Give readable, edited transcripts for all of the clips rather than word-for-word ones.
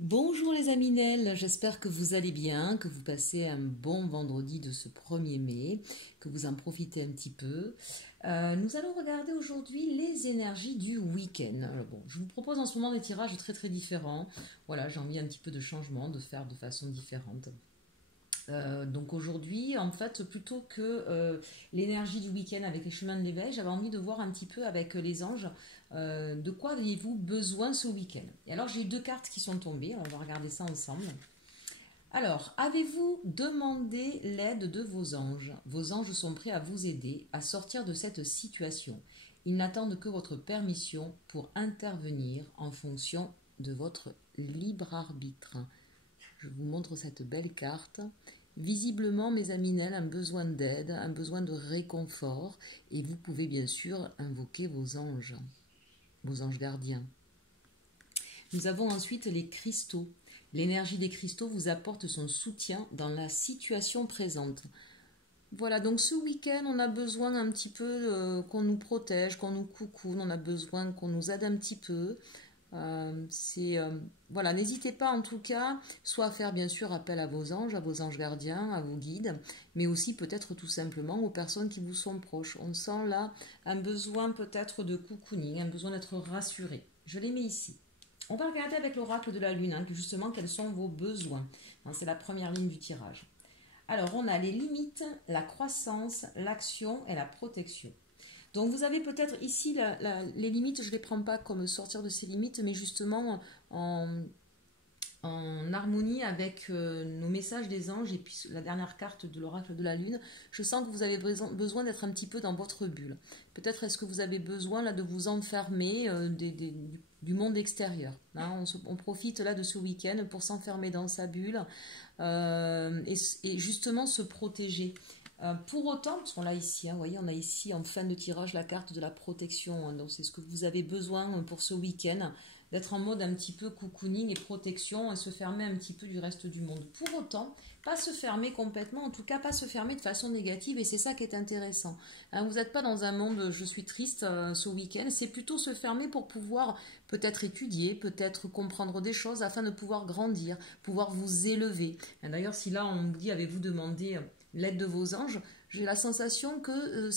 Bonjour les Aminelles, j'espère que vous allez bien, que vous passez un bon vendredi de ce 1er mai, que vous en profitez un petit peu. Nous allons regarder aujourd'hui les énergies du week-end. Alors bon, je vous propose en ce moment des tirages très différents. Voilà, j'ai envie un petit peu de changement, de faire de façon différente. Donc aujourd'hui, en fait, plutôt que l'énergie du week-end avec les chemins de l'éveil, j'avais envie de voir un petit peu avec les anges de quoi aviez-vous besoin ce week-end. Et alors j'ai eu deux cartes qui sont tombées, on va regarder ça ensemble. Alors, avez-vous demandé l'aide de vos anges? Vos anges sont prêts à vous aider à sortir de cette situation. Ils n'attendent que votre permission pour intervenir en fonction de votre libre arbitre. Je vous montre cette belle carte. Visiblement, mes Aminelles, un besoin d'aide, un besoin de réconfort, et vous pouvez bien sûr invoquer vos anges gardiens. Nous avons ensuite les cristaux. L'énergie des cristaux vous apporte son soutien dans la situation présente. Voilà, donc ce week-end, on a besoin un petit peu qu'on nous protège, qu'on nous coucoune, on a besoin qu'on nous aide un petit peu. Voilà, n'hésitez pas en tout cas, soit à faire bien sûr appel à vos anges gardiens, à vos guides, mais aussi peut-être tout simplement aux personnes qui vous sont proches. On sent là un besoin peut-être de cocooning, un besoin d'être rassuré. Je les mets ici. On va regarder avec l'oracle de la lune, justement quels sont vos besoins. C'est la première ligne du tirage. Alors on a les limites, la croissance, l'action et la protection. Donc vous avez peut-être ici les limites, je ne les prends pas comme sortir de ces limites, mais justement en harmonie avec nos messages des anges et puis la dernière carte de l'oracle de la lune. Je sens que vous avez besoin d'être un petit peu dans votre bulle. Peut-être est-ce que vous avez besoin là de vous enfermer du monde extérieur. On profite là de ce week-end pour s'enfermer dans sa bulle et justement se protéger. Pour autant, parce qu'on l'a ici, vous voyez, on a ici en fin de tirage la carte de la protection. Donc c'est ce que vous avez besoin pour ce week-end, d'être en mode un petit peu cocooning et protection et se fermer un petit peu du reste du monde. Pour autant, pas se fermer complètement, en tout cas pas se fermer de façon négative, et c'est ça qui est intéressant. Vous n'êtes pas dans un monde je suis triste ce week-end, c'est plutôt se fermer pour pouvoir peut-être étudier, peut-être comprendre des choses afin de pouvoir grandir, pouvoir vous élever. D'ailleurs, si là on vous dit avez-vous demandé l'aide de vos anges, j'ai la sensation que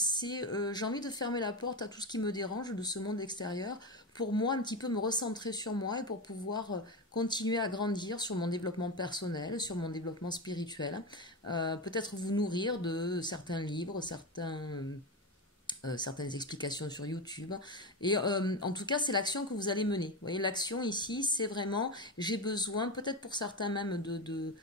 j'ai envie de fermer la porte à tout ce qui me dérange de ce monde extérieur pour moi un petit peu me recentrer sur moi et pour pouvoir continuer à grandir sur mon développement personnel, sur mon développement spirituel, peut-être vous nourrir de certains livres, certaines explications sur YouTube. Et en tout cas, c'est l'action que vous allez mener. Vous voyez, l'action ici, c'est vraiment, j'ai besoin, peut-être pour certains même, de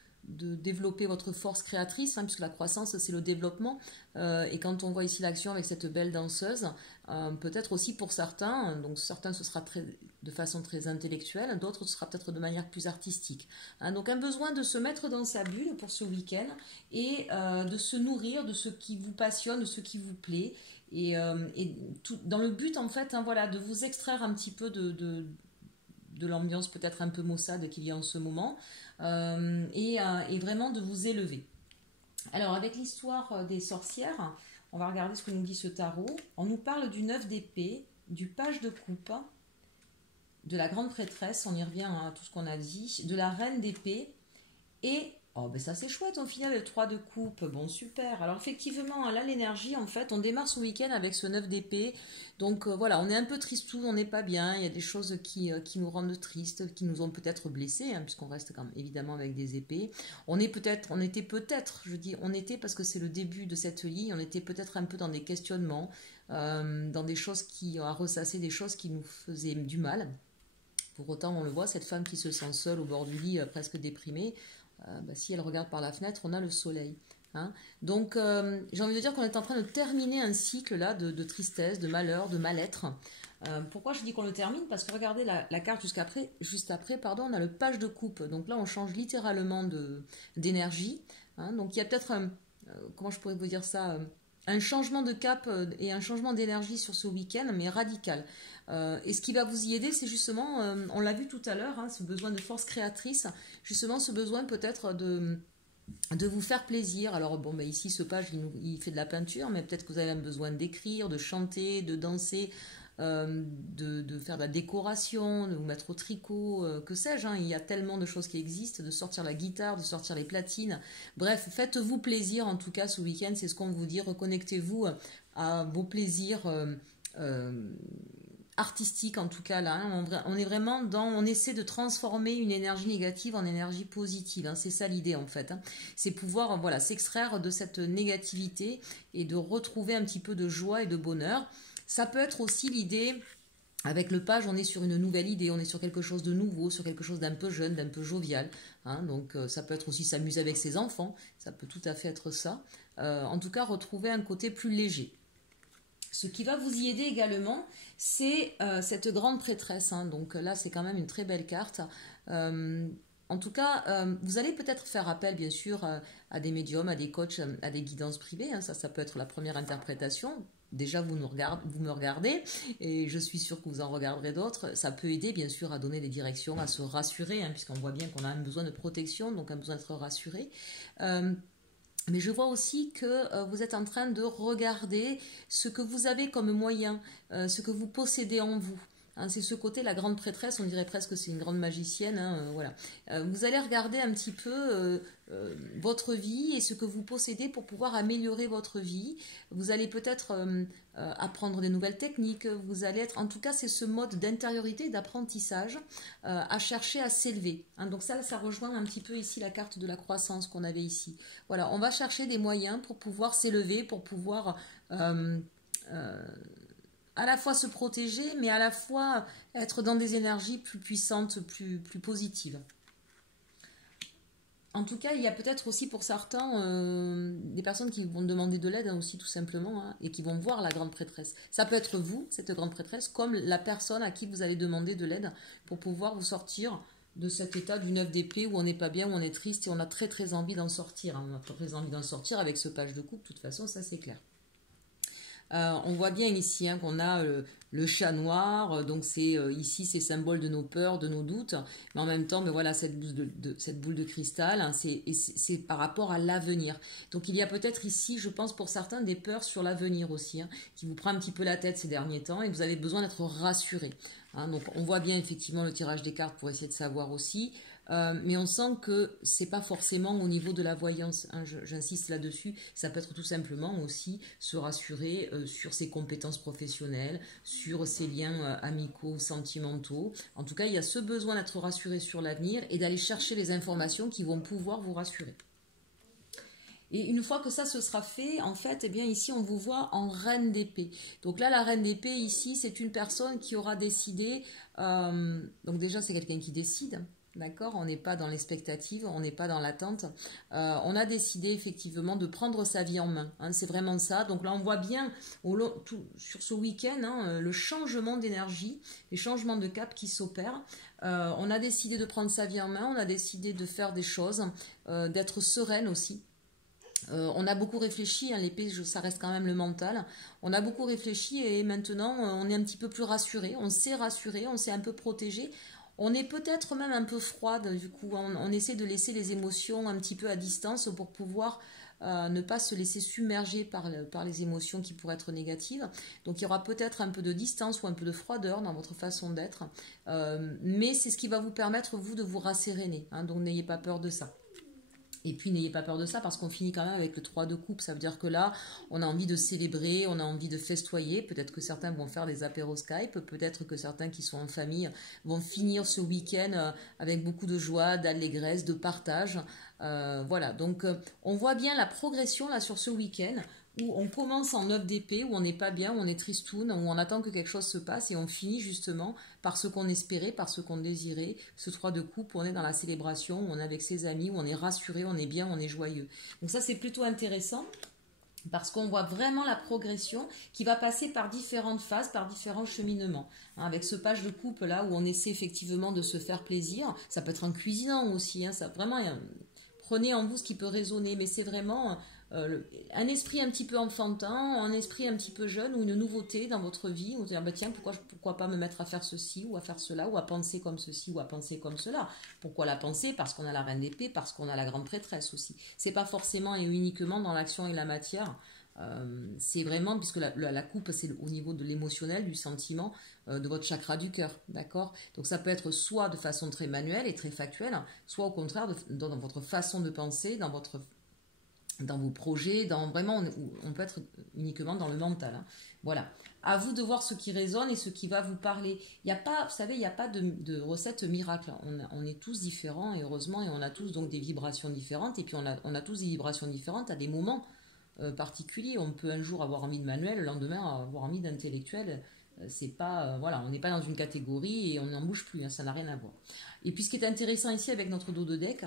développer votre force créatrice, puisque la croissance, c'est le développement. Et quand on voit ici l'action avec cette belle danseuse, peut-être aussi pour certains, donc certains ce sera de façon très intellectuelle, d'autres ce sera peut-être de manière plus artistique. Donc un besoin de se mettre dans sa bulle pour ce week-end et de se nourrir de ce qui vous passionne, de ce qui vous plaît. Et tout, dans le but en fait voilà, de vous extraire un petit peu de l'ambiance peut-être un peu maussade qu'il y a en ce moment et vraiment de vous élever. Alors avec l'histoire des sorcières, on va regarder ce que nous dit ce tarot. On nous parle du 9 d'épée, du page de coupe, de la grande prêtresse, on y revient à tout ce qu'on a dit, de la reine d'épée et oh ben ça c'est chouette, au final le 3 de coupe, bon super. Alors effectivement là l'énergie en fait, on démarre ce week-end avec ce 9 d'épée, donc voilà, on est un peu tristou, on n'est pas bien, il y a des choses qui nous rendent tristes, qui nous ont peut-être blessés, puisqu'on reste quand même évidemment avec des épées. On était peut-être, je dis on était parce que c'est le début de cette ligne, on était peut-être un peu dans des questionnements, dans des choses à ressasser des choses qui nous faisaient du mal. Pour autant, on le voit, cette femme qui se sent seule au bord du lit, presque déprimée, si elle regarde par la fenêtre, on a le soleil. Donc, j'ai envie de dire qu'on est en train de terminer un cycle là de tristesse, de malheur, de mal-être. Pourquoi je dis qu'on le termine? Parce que regardez la carte juste après, on a le page de coupe. Donc là, on change littéralement d'énergie. Donc, il y a peut-être comment je pourrais vous dire ça, un changement de cap et un changement d'énergie sur ce week-end, mais radical. Et ce qui va vous y aider, c'est justement, on l'a vu tout à l'heure, ce besoin de force créatrice, justement ce besoin peut-être de vous faire plaisir. Alors bon, ici ce page il fait de la peinture, mais peut-être que vous avez un besoin d'écrire, de chanter, de danser, de faire de la décoration, de vous mettre au tricot, que sais-je, hein, il y a tellement de choses qui existent, de sortir la guitare, de sortir les platines. Bref, faites-vous plaisir en tout cas ce week-end, c'est ce qu'on vous dit, reconnectez-vous à vos plaisirs artistiques en tout cas là. Hein. On est vraiment on essaie de transformer une énergie négative en énergie positive. Hein. C'est ça l'idée en fait. Hein. C'est pouvoir voilà s'extraire de cette négativité et de retrouver un petit peu de joie et de bonheur. Ça peut être aussi l'idée. Avec le page, on est sur une nouvelle idée, on est sur quelque chose de nouveau, sur quelque chose d'un peu jeune, d'un peu jovial. Hein, donc ça peut être aussi s'amuser avec ses enfants, ça peut tout à fait être ça. En tout cas, retrouver un côté plus léger. Ce qui va vous y aider également, c'est cette grande prêtresse. Hein, donc là, c'est quand même une très belle carte. En tout cas, vous allez peut-être faire appel, bien sûr, à des médiums, à des coachs, à des guidances privées. Hein, ça peut être la première interprétation. Déjà, vous me regardez et je suis sûre que vous en regarderez d'autres. Ça peut aider, bien sûr, à donner des directions, à se rassurer, hein, puisqu'on voit bien qu'on a un besoin de protection, donc un besoin d'être rassuré. Mais je vois aussi que vous êtes en train de regarder ce que vous avez comme moyen, ce que vous possédez en vous. Hein, c'est ce côté, la grande prêtresse, on dirait presque que c'est une grande magicienne. Hein, voilà. Vous allez regarder un petit peu votre vie et ce que vous possédez pour pouvoir améliorer votre vie. Vous allez peut-être apprendre des nouvelles techniques. Vous allez être, en tout cas, c'est ce mode d'intériorité, d'apprentissage à chercher à s'élever. Hein, donc ça rejoint un petit peu ici la carte de la croissance qu'on avait ici. Voilà, on va chercher des moyens pour pouvoir s'élever, pour pouvoir à la fois se protéger, mais à la fois être dans des énergies plus puissantes, plus positives. En tout cas, il y a peut-être aussi pour certains des personnes qui vont demander de l'aide hein, aussi tout simplement hein, et qui vont voir la grande prêtresse. Ça peut être vous, cette grande prêtresse, comme la personne à qui vous allez demander de l'aide pour pouvoir vous sortir de cet état du 9 d'épée où on n'est pas bien, où on est triste et on a très très envie d'en sortir. Hein. On a très envie d'en sortir avec ce page de coupe, de toute façon, ça c'est clair. On voit bien ici hein, qu'on a le chat noir, donc c'est ici c'est symbole de nos peurs, de nos doutes, mais en même temps, mais voilà cette boule de cristal, hein, c'est par rapport à l'avenir. Donc il y a peut-être ici, je pense pour certains, des peurs sur l'avenir aussi, hein, qui vous prend un petit peu la tête ces derniers temps et vous avez besoin d'être rassuré. Hein, donc on voit bien effectivement le tirage des cartes pour essayer de savoir aussi. Mais on sent que c'est pas forcément au niveau de la voyance, hein, j'insiste là-dessus, ça peut être tout simplement aussi se rassurer sur ses compétences professionnelles, sur ses liens amicaux, sentimentaux. En tout cas, il y a ce besoin d'être rassuré sur l'avenir et d'aller chercher les informations qui vont pouvoir vous rassurer. Et une fois que ça se sera fait, en fait, eh bien ici on vous voit en reine d'épée. Donc là, la reine d'épée ici, c'est une personne qui aura décidé. Donc déjà, c'est quelqu'un qui décide. D'accord, on n'est pas dans l'expectative, on n'est pas dans l'attente. On a décidé effectivement de prendre sa vie en main. Hein, c'est vraiment ça. Donc là, on voit bien sur ce week-end hein, le changement d'énergie, les changements de cap qui s'opèrent. On a décidé de prendre sa vie en main, on a décidé de faire des choses, d'être sereine aussi. On a beaucoup réfléchi, hein, l'épée, ça reste quand même le mental. On a beaucoup réfléchi et maintenant, on est un petit peu plus rassuré. On s'est rassuré, on s'est un peu protégé. On est peut-être même un peu froide, du coup, on essaie de laisser les émotions un petit peu à distance pour pouvoir ne pas se laisser submerger par les émotions qui pourraient être négatives. Donc il y aura peut-être un peu de distance ou un peu de froideur dans votre façon d'être, mais c'est ce qui va vous permettre, vous, de vous rasséréner. Hein, donc n'ayez pas peur de ça. Et puis n'ayez pas peur de ça parce qu'on finit quand même avec le 3 de coupe. Ça veut dire que là, on a envie de célébrer, on a envie de festoyer. Peut-être que certains vont faire des apéros Skype. Peut-être que certains qui sont en famille vont finir ce week-end avec beaucoup de joie, d'allégresse, de partage. Voilà, donc on voit bien la progression là sur ce week-end où on commence en 9 d'épée, où on n'est pas bien, où on est tristoun, où on attend que quelque chose se passe et on finit justement par ce qu'on espérait, par ce qu'on désirait. Ce 3 de coupe, où on est dans la célébration, où on est avec ses amis, où on est rassuré, on est bien, on est joyeux. Donc ça, c'est plutôt intéressant parce qu'on voit vraiment la progression qui va passer par différentes phases, par différents cheminements. Hein, avec ce page de coupe là, où on essaie effectivement de se faire plaisir, ça peut être en cuisinant aussi, hein, ça vraiment... Prenez en vous ce qui peut résonner, mais c'est vraiment un esprit un petit peu enfantin, un esprit un petit peu jeune ou une nouveauté dans votre vie. Vous dire, bah, tiens, pourquoi pas me mettre à faire ceci ou à faire cela ou à penser comme ceci ou à penser comme cela. Pourquoi la penser? Parce qu'on a la reine d'épée, parce qu'on a la grande prêtresse aussi. C'est pas forcément et uniquement dans l'action et la matière. C'est vraiment, puisque la coupe, c'est au niveau de l'émotionnel, du sentiment, de votre chakra du cœur, d'accord? Donc ça peut être soit de façon très manuelle et très factuelle, soit au contraire dans votre façon de penser, dans vos projets, vraiment, on peut être uniquement dans le mental. Voilà. À vous de voir ce qui résonne et ce qui va vous parler. Il n'y a pas, vous savez, il n'y a pas de recette miracle. On est tous différents, et heureusement, et on a tous donc des vibrations différentes, et puis on a tous des vibrations différentes à des moments particulier. On peut un jour avoir envie de manuel, le lendemain avoir envie d'intellectuel. C'est pas, voilà, on n'est pas dans une catégorie et on n'en bouge plus, ça n'a rien à voir. Et puis ce qui est intéressant ici avec notre dos de deck,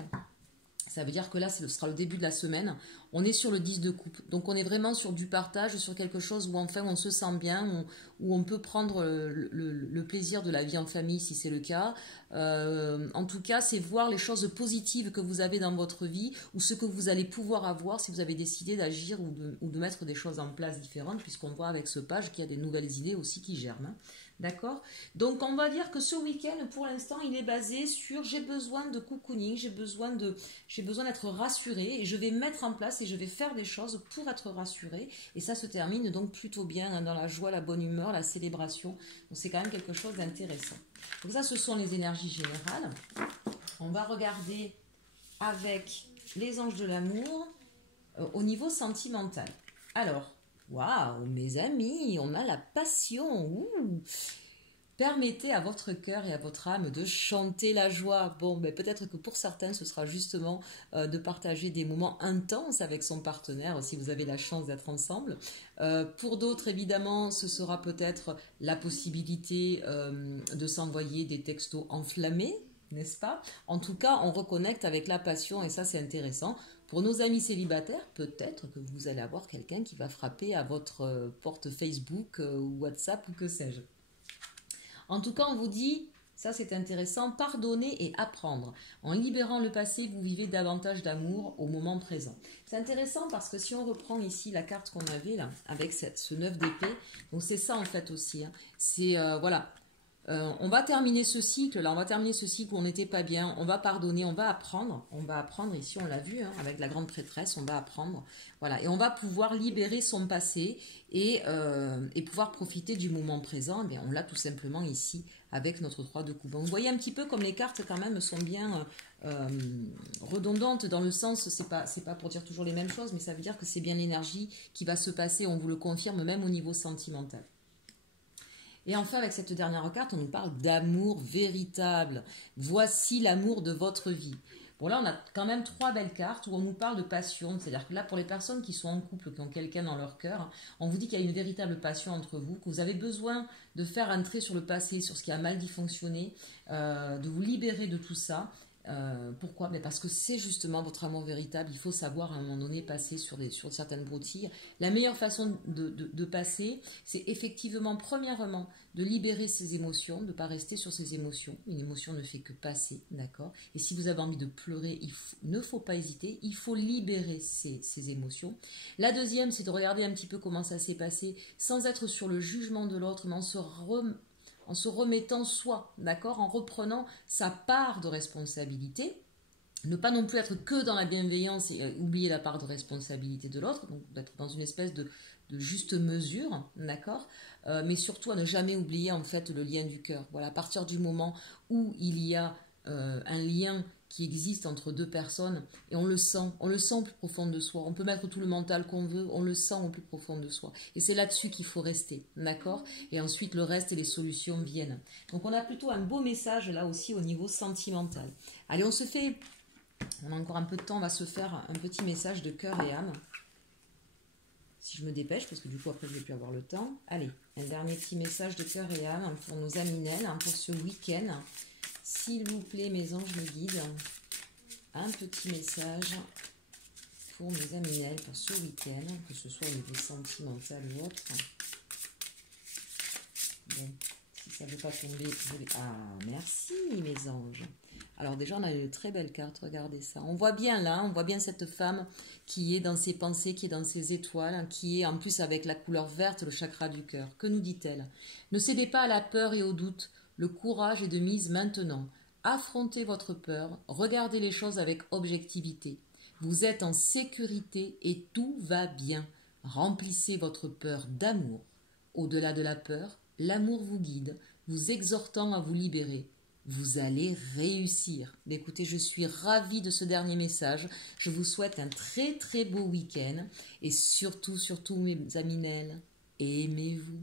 ça veut dire que là, ce sera le début de la semaine. On est sur le 10 de coupe. Donc, on est vraiment sur du partage, sur quelque chose où enfin on se sent bien, où on peut prendre le plaisir de la vie en famille si c'est le cas. En tout cas, c'est voir les choses positives que vous avez dans votre vie ou ce que vous allez pouvoir avoir si vous avez décidé d'agir ou de mettre des choses en place différentes, puisqu'on voit avec ce page qu'il y a des nouvelles idées aussi qui germent. D'accord? Donc, on va dire que ce week-end, pour l'instant, il est basé sur j'ai besoin de cocooning, j'ai besoin d'être rassurée et je vais mettre en place et je vais faire des choses pour être rassurée. Et ça se termine donc plutôt bien dans la joie, la bonne humeur, la célébration. Donc, c'est quand même quelque chose d'intéressant. Donc, ça, ce sont les énergies générales. On va regarder avec les anges de l'amour au niveau sentimental. Alors, waouh, mes amis, on a la passion. Ouh. Permettez à votre cœur et à votre âme de chanter la joie. Bon, ben peut-être que pour certains, ce sera justement de partager des moments intenses avec son partenaire, si vous avez la chance d'être ensemble. Pour d'autres, évidemment, ce sera peut-être la possibilité de s'envoyer des textos enflammés, n'est-ce pas? En tout cas, on reconnecte avec la passion et ça, c'est intéressant. Pour nos amis célibataires, peut-être que vous allez avoir quelqu'un qui va frapper à votre porte Facebook ou WhatsApp ou que sais-je. En tout cas, on vous dit, ça c'est intéressant, pardonner et apprendre. En libérant le passé, vous vivez davantage d'amour au moment présent. C'est intéressant parce que si on reprend ici la carte qu'on avait là, avec ce 9 d'épée, donc c'est ça en fait aussi. C'est, voilà. On va terminer ce cycle, là, on va terminer ce cycle où on n'était pas bien, on va pardonner, on va apprendre ici, on l'a vu, avec la grande prêtresse, on va apprendre, voilà, et on va pouvoir libérer son passé et pouvoir profiter du moment présent, et bien, on l'a tout simplement ici, avec notre 3 de coupe. Vous voyez un petit peu comme les cartes quand même sont bien redondantes, dans le sens, c'est pas pour dire toujours les mêmes choses, mais ça veut dire que c'est bien l'énergie qui va se passer, on vous le confirme, même au niveau sentimental. Et enfin, avec cette dernière carte, on nous parle d'amour véritable. Voici l'amour de votre vie. Bon, là, on a quand même 3 belles cartes où on nous parle de passion. C'est-à-dire que là, pour les personnes qui sont en couple, qui ont quelqu'un dans leur cœur, on vous dit qu'il y a une véritable passion entre vous, que vous avez besoin de faire un trait sur le passé, sur ce qui a mal fonctionné, de vous libérer de tout ça. Pourquoi? Parce que c'est justement votre amour véritable. Il faut savoir à un moment donné passer sur certaines broutilles. La meilleure façon de passer, c'est effectivement, premièrement, de libérer ses émotions, de ne pas rester sur ses émotions. Une émotion ne fait que passer, d'accord? Et si vous avez envie de pleurer, il ne faut pas hésiter, il faut libérer ces émotions. La deuxième, c'est de regarder un petit peu comment ça s'est passé, sans être sur le jugement de l'autre, mais en se remettant soi, d'accord, en reprenant sa part de responsabilité, ne pas non plus être que dans la bienveillance et oublier la part de responsabilité de l'autre, donc d'être dans une espèce de juste mesure, d'accord, mais surtout à ne jamais oublier en fait le lien du cœur. Voilà, à partir du moment où il y a un lien qui existe entre deux personnes et on le sent au plus profond de soi. On peut mettre tout le mental qu'on veut, on le sent au plus profond de soi. Et c'est là-dessus qu'il faut rester, d'accord? Et ensuite, le reste et les solutions viennent. Donc, on a plutôt un beau message là aussi au niveau sentimental. Allez, on a encore un peu de temps, on va se faire un petit message de cœur et âme. Si je me dépêche, parce que du coup, après, je ne vais plus avoir le temps. Allez, un dernier petit message de cœur et âme pour nos aminelles, pour ce week-end. S'il vous plaît, mes anges me guident, un petit message pour mes aminelles pour ce week-end, que ce soit au niveau sentimental ou autre. Bon, si ça ne veut pas tomber, ah, merci mes anges. Alors déjà, on a une très belle carte, regardez ça. On voit bien là, on voit bien cette femme qui est dans ses pensées, qui est dans ses étoiles, qui est en plus avec la couleur verte, le chakra du cœur. Que nous dit-elle? Ne cédez pas à la peur et au doute. Le courage est de mise maintenant. Affrontez votre peur, regardez les choses avec objectivité. Vous êtes en sécurité et tout va bien. Remplissez votre peur d'amour. Au-delà de la peur, l'amour vous guide, vous exhortant à vous libérer. Vous allez réussir. Écoutez, je suis ravie de ce dernier message. Je vous souhaite un très très beau week-end. Et surtout, surtout mes amis, aimez-vous.